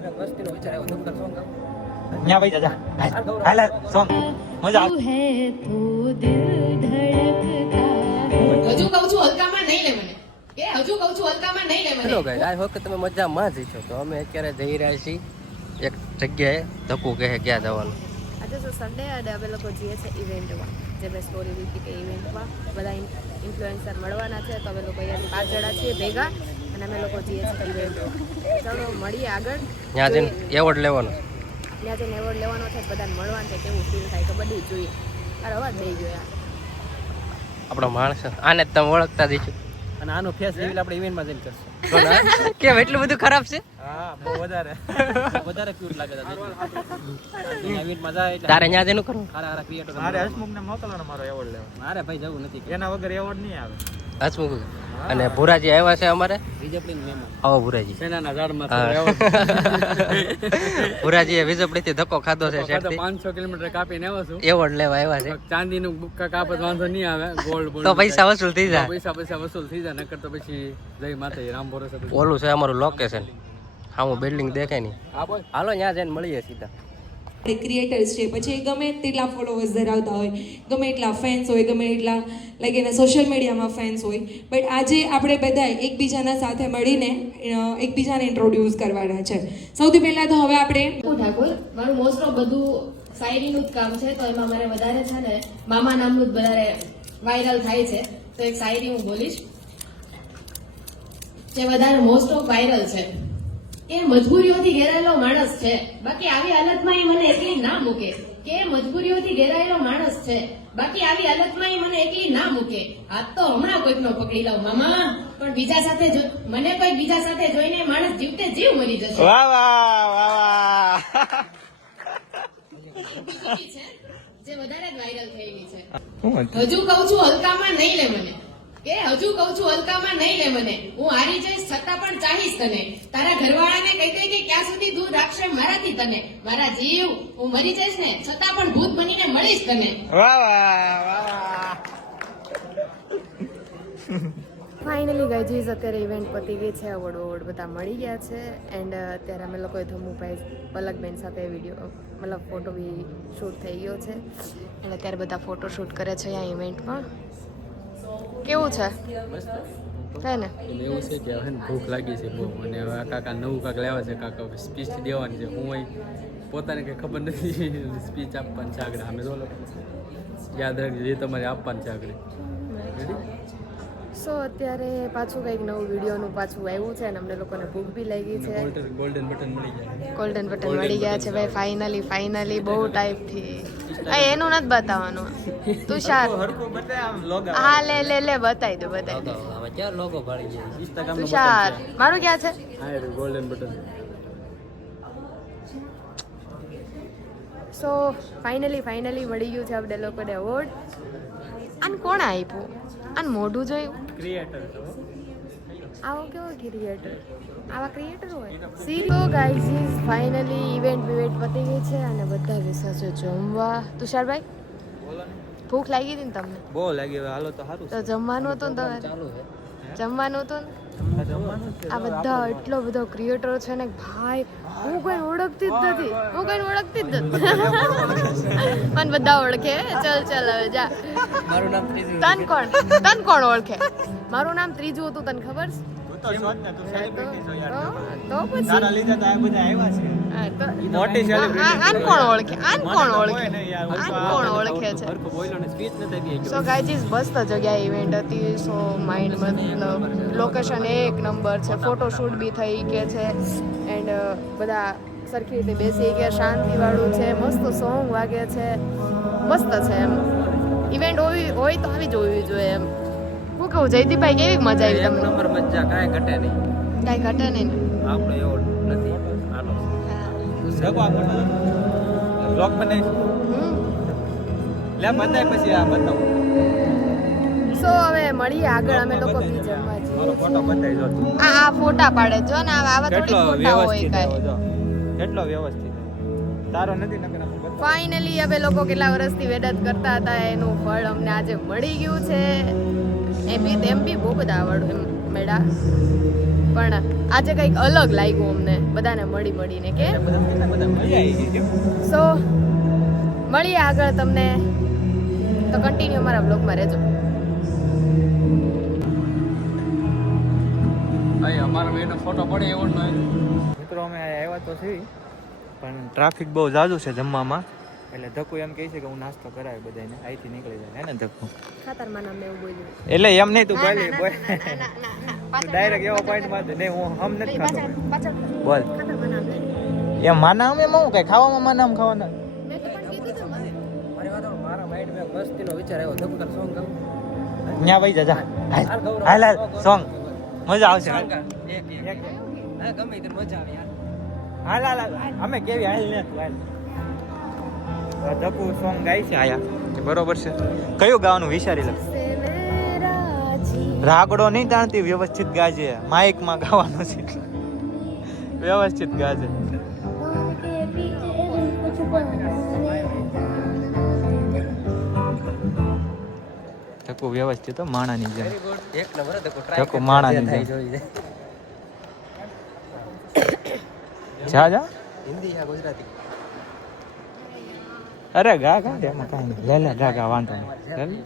વસ્તીનો વિચાર આવ્યો ધબધબ સોંગ ગાવ. ન્યા ભાઈ જા હાલા સોંગ મજા આવે. હજુ કહું છું હલકામાં નહીં લે મને કે હજુ કહું છું હલકામાં નહીં લે મને. હેલો ગાઈસ, આ વખતે તમે મજામાં જ છો. તો અમે અત્યારે જઈ રહ્યા છીએ એક જગ્યાએ. ધક્કુ કહે ક્યાં જવાનું. આજે તો સન્ડે અને અમે લોકો જઈએ છીએ ઇવેન્ટમાં, જે મેં સ્ટોરી લીધી કે ઇવેન્ટમાં બધા ઇન્ફ્લુએન્સર મળવાના છે. તો અમે લોકો અહીંયાથી 5 જણા છીએ ભેગા અને અમે લોકો જઈએ છીએ ઇવેન્ટમાં. ચાલો મળીએ આગળ. ત્યાં જઈને એવોર્ડ લેવાનો. ત્યાં જઈને એવોર્ડ લેવાનો છે, બધાને મળવાનું છે, કેવું ફીલ થાય તો બધું જોઈએ. તારો અવાજ દઈ ગયો યાર. આપણો માણસ આને જ તમે ઓળખતા દઈશું. અને આનો ફેસ રિવીલ આપણે ઇવેન્ટમાં જઈને કરશું. કેમ એટલું બધું ખરાબ છે? હા બહુ વધારે ક્યુટ લાગે છે ઇવેન્ટમાં જાય એટલે તારે ત્યાં જઈને કરવું. હારા ક્રિએટર મારે હસમુખને મોકલવાનો મારો એવોર્ડ લેવા. મારે ભાઈ જવું નથી, એના વગર એવોર્ડ નહીં આવે. હસમુખ અને ભુરાજી આવ્યા છે અમારે. વિજયપડી મહેમાન આવો ભુરાજી. સેનાના ઝાડમાં ભુરાજીએ વિજયપડીથી ધક્કો ખાધો છે. 500 કિલોમીટર કાપીને આવ્યો છું. એવોર્ડ લેવા આવ્યા છે. ચાંદીનું કાપત વાંધો નહીં આવે. ગોલ્ડ તો પૈસા વસૂલ થઈ જાય. પૈસા વસૂલ થઈ જાય. નકર તો પછી જય માતાજી રામ ભરોસે. ઓલું છે અમારું લોકેશન. હા, હું બિલ્ડિંગ દેખાય નહીં. હા બોલ. હાલો ત્યાં જઈને મળીએ સીધા. ક્રિએટર્સ છે, પછી ગમે તેટલા ફોલોવર્સ ધરાવતા હોય, ગમે એટલા ફેન્સ હોય, ગમે એટલા લાઈક એને સોશિયલ મીડિયામાં ફેન્સ હોય, બટ આજે આપણે બધા એકબીજાના સાથે મળીને એકબીજાને ઇન્ટ્રોડ્યુસ કરવાના છે. સૌથી પહેલાં તો હવે આપણે ઠાકોર મારું મોસ્ટ ઓફ બધું શાયરીનું જ કામ છે, તો એમાં મારે વધારે છે ને મામા નામનું જ વધારે વાયરલ થાય છે. તો એક શાયરી હું બોલીશ જે વધારે મોસ્ટ ઓફ વાયરલ છે. એ મજબૂરીઓથી ઘેરાયેલો માણસ છે, બાકી આવી હાલતમાં એ મને એકલી ના મૂકે. કે મજબૂરીઓથી ઘેરાયેલો માણસ છે, બાકી આવી હાલતમાં એ મને એકલી ના મૂકે. હાથ તો હમણાં કોઈકનો પકડી લઉં મામા, પણ બીજા સાથે મને કોઈ બીજા સાથે જોઈને માણસ જીવતે જીવ મરી જશે. વાહ વાહ વાહ વાહ. જે વધારે જ વાયરલ થયેલી છે. હજુ કહું છું હલકામાં નહીં લે મને કે હજુ કહું છું હલકામાં નહીં લે મને. હું હારી જઈશ છતાં પણ ચાહીશ તને. તારા ઘરવાળાને કહી દે કે ક્યાં સુધી દૂર રાખશે મારાથી તને. મારા જીવ હું મરી જઈશ ને છતાં પણ ભૂત બનીને મળીશ તને. વાહ વાહ વાહ. ફાઇનલી ગાઈઝ અત્યારે ઇવેન્ટ પતી ગઈ છે, અવોર્ડ બધા મળી ગયા છે. એન્ડ અત્યારે અમે લોકોએ ધમુભાઈ પલકબેન સાથે વિડીયો મતલબ ફોટો બી શૂટ થઈ ગયો છે. અને અત્યારે બધા ફોટો શૂટ કરે છે અહીંયા ઇવેન્ટમાં. કેવું છે હે ને? એવું છે કે હવે ભૂખ લાગી છે બહુ, અને હવે કાકા નવું કાંક લેવા છે. કાકા સ્પીચ દેવાની છે. હું અહીં પોતાને કંઈ ખબર નથી. સ્પીચ આપવાની છે આગળ. અમે બોલો યાદ રાખજો, એ તમારે આપવાનું છે આગળ. સો અત્યારે પાછું કંઈક નવું વિડીયોનું પાછું આવ્યું છે અને અમને લોકોને ભૂખ બી લાગી છે. ગોલ્ડન બટન મળી જાય. ગોલ્ડન બટન મળી ગયા છે ભાઈ. ફાઇનલી બહુ ટાઈપથી એનું નથી બતાવવાનું. તુષાર હા લે બતાવી દો. ક્યાં લોગો ભાળી ગયા? તુષાર મારું ક્યાં છે? હા ગોલ્ડન બટન. સો ફાઇનલી મળી ગયું છે આપણે લોકોને એવોર્ડ. આને કોણ આપ્યું? આને મોઢું જોયું? ક્રિએટર. આવો કેવો ક્રિએટર? આવા ક્રિએટર હોય? સો ગાઈઝ ફાઇનલી ઇવેન્ટ પતી ગઈ છે અને બધા બેસા છે જમવા. તુષારભાઈ ભૂખ લાગી હતી ને તમને? બહુ લાગી. હાલો તો સારું. તો જમવાનું હતું ને તમારે? જમવાનું હતું ને? આ બધા એટલો બધો ક્રિએટર છે ને ભાઈ, હું કોઈ ઓળખતી જ નથી. પણ બધા ઓળખે. ચલ હવે જા. મારું નામ ત્રીજું. તન કોણ ઓળખે? મારું નામ ત્રીજું હતું, તને ખબર છે? તો પછી આન કોણ ઓળખે છે? સો ગાઈઝ મસ્ત જગ્યાએ ઇવેન્ટ હતી. સો માઇન્ડ મતલબ લોકેશન એક નંબર છે. ફોટોશૂટ બી થઈ કે છે એન્ડ બધા સરખી રીતે બેસી ગયા. શાંતિવાળું છે, મસ્ત સોંગ વાગે છે, મસ્ત છે એમ. ઇવેન્ટ હોય તો આવી જોવી જોઈએ એમ. હું કહું જયદીપભાઈ, કેવી મજા આવી તમને? નંબર મજા કાંઈ ઘટે નહીં. કાંઈ ઘટે નહીં. આપણો એવોર્ડ નથી. હાલો જગો આપણો બ્લોગ બનાવી લે બતાય પછી આ બતાવું. સો હવે મળીએ આગળ. અમે લોકો બી જમવા જઈએ ફોટો બતાવી જો તું. આ ફોટા પાડે જો ને. આવા થોડી ફોટા હોય કાંઈ. કેટલો વ્યવસ્થિત. તારો નથી નકર ફાઇનલી હવે લોકો કેટલા વર્ષથી મહેનત કરતા હતા એનું ફળ અમને આજે મળી ગયું છે. એમ બી બહુ બધા આવડ મળ્યા, પણ આજે કંઈક અલગ લાગ્યું અમને બધાને મળીને કે સો મળીએ આગળ તમને, તો કન્ટિન્યુ અમારા બ્લોગમાં રહેજો. અમારા બેનો ફોટો પડે એવો જ નહીં. મિત્રો અમે આવ્યા તો છીએ પણ ટ્રાફિક બહુ ઝાઝું છે જમવામાં, એટલે ધક્કુ એમ કહે છે કે હું નાસ્તો કરાવી બધાને, અહીંથી નીકળી જાય હે ને ધક્કુ. ખાતરમાં નામ એવું બોલ્યું એટલે એમ નહીં તું બોલી બોલ ડાયરેક્ટ એવો પોઈન્ટ માં નહીં હું હમ નથી ખાતો બોલ ખાતરમાં નામ એમ માના અમે હું કઈ ખાવામાં માનામ ખાવાના મારી વાત મારા માઇન્ડમાં એક મસ્તીનો વિચાર આવ્યો ધક્કુ તાર સોંગ ગાવું ન્યા વઈ જા હાલ હાલ સોંગ મજા આવશે હા ગમે તે મજા આવે યાર. હાલ હાલ હાલ અમે કેવી હાલ ને તું હાલ ધક્કુ સોંગ ગાય છે આયા બરોબર છે. કયું ગાવાનું વિચારી લે, રાગડો નહીં તાણતી, વ્યવસ્થિત ગાજે, માઇકમાં ગાવાનું છે વ્યવસ્થિત ગાજે. ધક્કુ વ્યવસ્થિત હો, માણાની જેમ વેરી ગુડ, એક નંબર ધક્કુ ધક્કુ માણાની જેમ. જા જા હિન્દી યા ગુજરાતી અરે ગા ગા એમાં કાંઈ નહીં, લે લે ગા ગા વાંધો નહીં લે લે.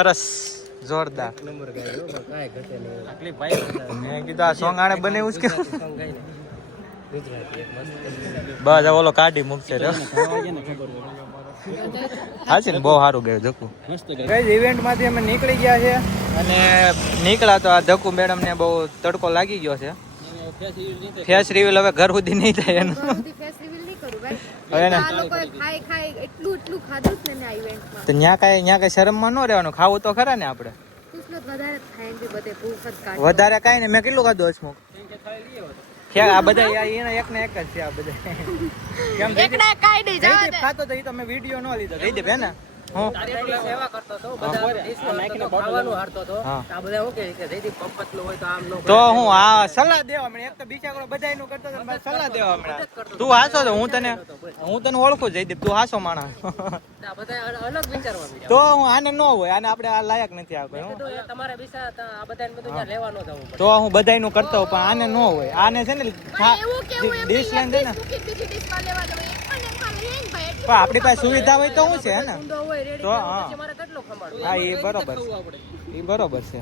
સરસ જોરદાર નંબર ગાયો કાંઈ ઘટે નહીં. તકલીફ ભાઈ મેં કીધું આ સોંગ આણે બનેવું છે કે સોંગ ગાઈને ગુજરાતી એક મસ્ત બસ આ ઓલો કાઢી મૂકશે હાચી ને બહુ સારું ગયું ધક્કુ. કઈ ઇવેન્ટ માંથી અમે નીકળી ગયા છે અને નીકળ્યા તો આ ધક્કુ મેડમ ને બહુ તડકો લાગી ગયો છે. ફેસ રિવીલ હવે ઘર સુધી નહીં થાય એનું. હવે ને તો ન્યા કઈ શરમમાં ન રહેવાનું, ખાવું તો ખરા ને આપણે. વધારે કાંઈ નહીં, મેં કેટલું ખાધું હસમુખ આ બધા એના એક ને એક જ છે આ બધા. કેમ જયદીપ ખાતો તો એ તો મેં વિડીયો ન લીધો. જયદીપ હે ને હું સેવા કરતો હતો, બધા ડીશમાં નાખીને ખાવાનું હારતો હતો. આ બધા શું કહે છે જયદીપ પંપતલું હોય તો આમ ન તો હું આ સલાહ દેવા મળે. એક તો બિચારો બધા નું કરતો હતો, સલાહ દેવા મળે. તું હાસો તો હું તને ઓળખું જયદીપ, તું હાસો માણસ. બધા અલગ વિચારવા મળ્યા. તો હું આને ન હોય, આને આપણે આ લાયક નથી આ કોઈ. તમારા વિશે આ બધાને બધું ત્યાં લેવા ન જવું પડે. તો હું બધાયનું કરતો હોઉં, પણ આને ન હોય. આને છે ને ડીશ લાઈન છે ને, પણ આપણી પાસે સુવિધા હોય તો શું છે હે ને. તો હા હા એ બરોબર છે, એ બરોબર છે.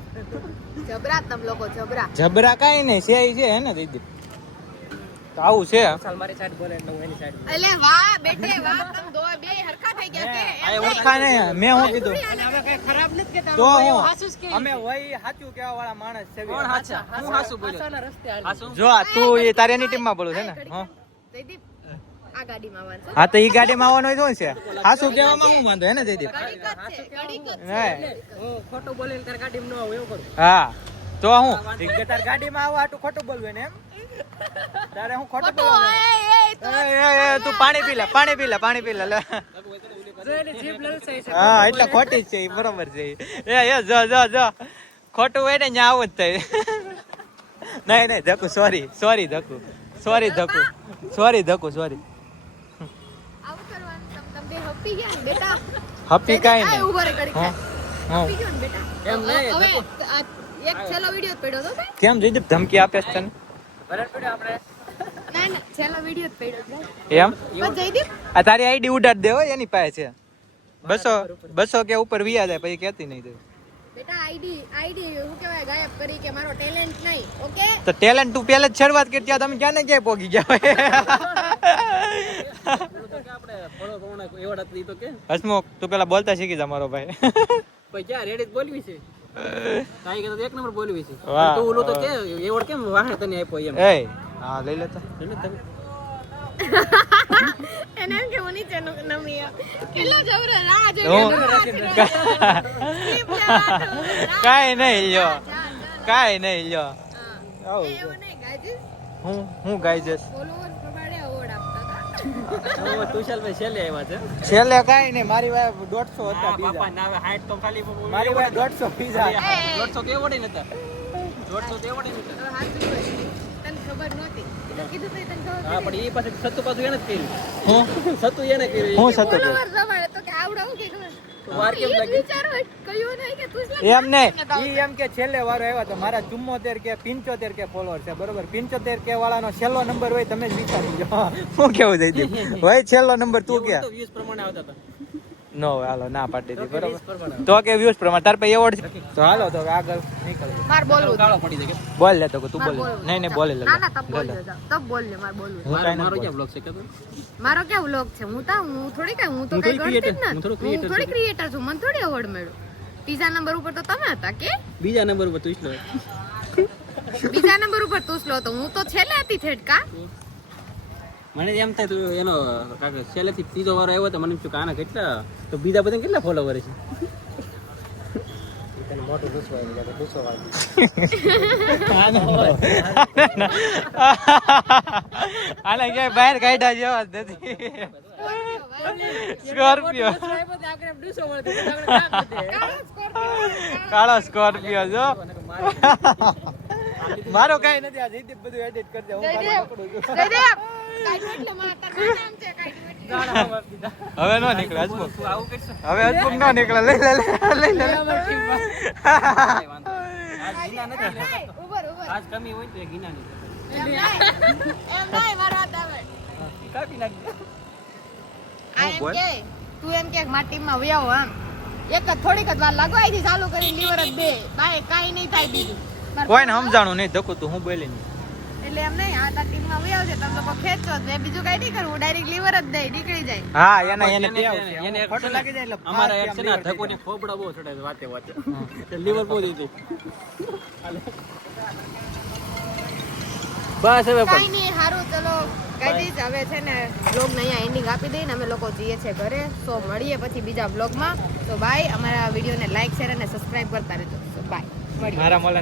જબરા કાંઈ નહીં છે, એ છે હે ને દીદી. તો આવું છે. મારી સાઈડ બોલે એટલે હું એની સાઈડ અલે વાહ બેટે વાહ, તમ દો બે હરખા થઈ ગયા કે આ ઓળખા ને મેં હું કીધું હવે કઈ ખરાબ નથી કેતા. તો હું અમે વહી સાચું કહેવા વાળા માણસ છે. કોણ હાચા? હું હાચું બોલ્યો. હાચાના રસ્તે હાલી. જો આ તું એ તારે એની ટીમમાં બોલું છે ને. હા જયદીપ આ ગાડીમાં આવવાનું હા તો ઈ ગાડીમાં આવવાનું હોય શું છે? હાસું કહેવામાં હું વાંધો હે ને જયદીપ? હું ખોટું બોલીને તાર ગાડીમાં ન આવું એવું કરું. હા તો હું તાર ગાડીમાં આવવા હાટું ખોટું બોલવું ને એમ. તારે હું ખોટું બોલું? એ તું પાણી પી લે, પાણી પી લે, પાણી પી લે લે. હા એટલે ખોટી જ છે ઈ, બરોબર છે ઈ. એ જો ખોટું હોય ને ન્યા આવું જ થાય. નહીં ધકુ સોરી ધકુ સોરી આવું કરવાનું તમે હપી ગયા ને બેટા. હપી કાઈ આ નહીં. ઉભો રે ઘડીક હા હપી ગયો ને બેટા. એમ નહીં, હવે આ એક છેલ્લો વિડિયો જ પડ્યો તો ભાઈ. કેમ જયદીપ ધમકી આપે છે તને? ના છેલ્લો વિડિયો જ પડ્યો છે એમ બસ જયદીપ. આ તારી આઈડી ઉડાડ દે હો, એની પાસે છે 200 કે ઉપર વિયા જાય પછી કેતી નહીં તું. બેટા આઈડી હું કહેવાય ગાયબ કરી કે મારો ટેલેન્ટ નહીં. ઓકે તો ટેલેન્ટ તું પહેલે જ શરૂઆત કરી ત્યાં તમે ક્યાં ને ક્યાંય પોગી ગયા હોય. હસમુખ તું પેલા બોલતા શીખી જા મારો ભાઈ. ક્યાં રેડી બોલવી છે કાઈ કે એક નંબર બોલવી છે વાહ, તો ઓલો તો કે એવોર્ડ કેમ વાહે તને આપ્યો એમ એ હા લઈ લેતા. એને એમ કે હું નીચે નમી કેટલા જવરા રાહ હું- જોઈ કાઈ નહીં લ્યો, કાઈ નહીં લ્યો. આવું છે. એવું નહીં ગાઈસ હું ગાઈ જઈશ ફોલોવર પ્રમાણે અવોર્ડ આપતા તુષારભાઈ છેલ્લે આવ્યા છે છેલ્લે કાઈ નહીં. મારી વાય 150 હતા બાપા બીજા. ના હવે હાઈટ તો ખાલી મારી વાય 150 બીજા. 150 કે એવોર્ડ નતા 150 કે એવોર્ડ નતા હવે હાથ જોડે. તને ખબર નહોતી તો કીધું તો તને ખબર હા પણ એ પાસે સત્તુ પાછું એને જ કર્યું હું સત્તુ એને કર્યું હું સતો ફોલોવર પ્રમાણે તો કે આવડાવું કે ખબર વાર કેમ લાગી? વિચારો કયું નહીં કે તું એમ નહીં, ઈ એમ કે છેલ્લે વારો આવ્યો તો મારા 74 કે 75 કે ફોલોવર છે બરોબર. 75 કે વાળાનો છેલ્લો નંબર હોય તમે જ વિચારી લો. હું કેવું જઈદીપ હોય છેલ્લો નંબર તું કે તો 20 પ્રમાણે આવતા હતા નો હાલો ના પાડી દીધી બરોબર. 20 પ્રમાણે તો કે વ્યૂઝ પ્રમાણે તાર પાસે એવોર્ડ તો હાલો તો હવે આગળ નીકળીએ. માર બોલવું કાળો પડી જાય બોલ લે તો તું માર બોલ. બોલવું. નહીં બોલે લે ના તબ બોલ લે તબ બોલ લે માર બોલવું હું કાંઈ મારો નથી ક્યાં બ્લોગ છે કે તું મારો ક્યાં વ્લોગ છે હું થોડી કઈ હું તો હું કઈ થોડી ગણતી જ creator, હું થોડો નથી હું creator થોડી ક્રિએટર છું મને થોડી એવોર્ડ મળ્યો ત્રીજા નંબર ઉપર તો તમે હતા કે બીજા નંબર ઉપર તું લો બીજા નંબર ઉપર તું સ્લો તો હું તો છેલ્લે હતી છેડકા મને એમ થાય તું એનો છેલ્લેથી ત્રીજો વારો આવ્યો તો મને એમ થયું કે આના કેટલા તો બીજા બધા કેટલા ફોલોવર છે આને ક્યાંય બહાર કાઢ્યા જેવા જ નથી. સ્કોર્પિયો કાળો સ્કોર્પિયો જો મારો કઈ નથી. આ જયદીપ બધું એડિટ કરી દે હું ખાલી પકડું છું. જયદેવ કાઈ એટલે માતા નામ છે કાઈ હવે નો નીકળે હસમુખ. હવે હસમુખ નો નીકળે. લઈ લે ઉભર આજ કમી હોય તો ગીના ની એમ નહીં મારો હાથ આવે કાપી નાખી આ એમ કે તું એમ કે મારી ટીમમાં વ્યાવો આમ એક જ થોડીક જ વાર લાગો અહીંથી ચાલુ કરી લીવર જ બે બાય કાઈ નહીં થાય બીજું કોઈને સમજાણું નહીં ધક્કું તું હું બોલી નહીં. એટલે એમ નહીં આ તાર ટીમમાં વ્યાવ છે તમે લોકો ખેંચો જ મેં બીજું કઈ નહીં કરવું ડાયરેક્ટ લીવર જ દઈ નીકળી જાય હા એને ટેવ છે. એને ખોટું લાગી જાય એટલે અમારા ફાસ્ટ એક છે આમ ને liver ધક્કો થઈ ને ખોબડા બહુ ચડાય છે વાતે વાતે લીવર બહુ દીધી બસ હવે કાઈ નહીં સારું ચલો ગાઈઝ હવે છે ને બ્લોગ ને અહીંયા એન્ડિંગ આપી દઈને અમે લોકો જઈએ છે ઘરે તો મળીએ પછી બીજા બ્લોગમાં તો બાય અમારા વિડીયોને લાઈક શેર અને સબસ્ક્રાઇબ કરતા રહેજો બાય મળીએ મારા મોલા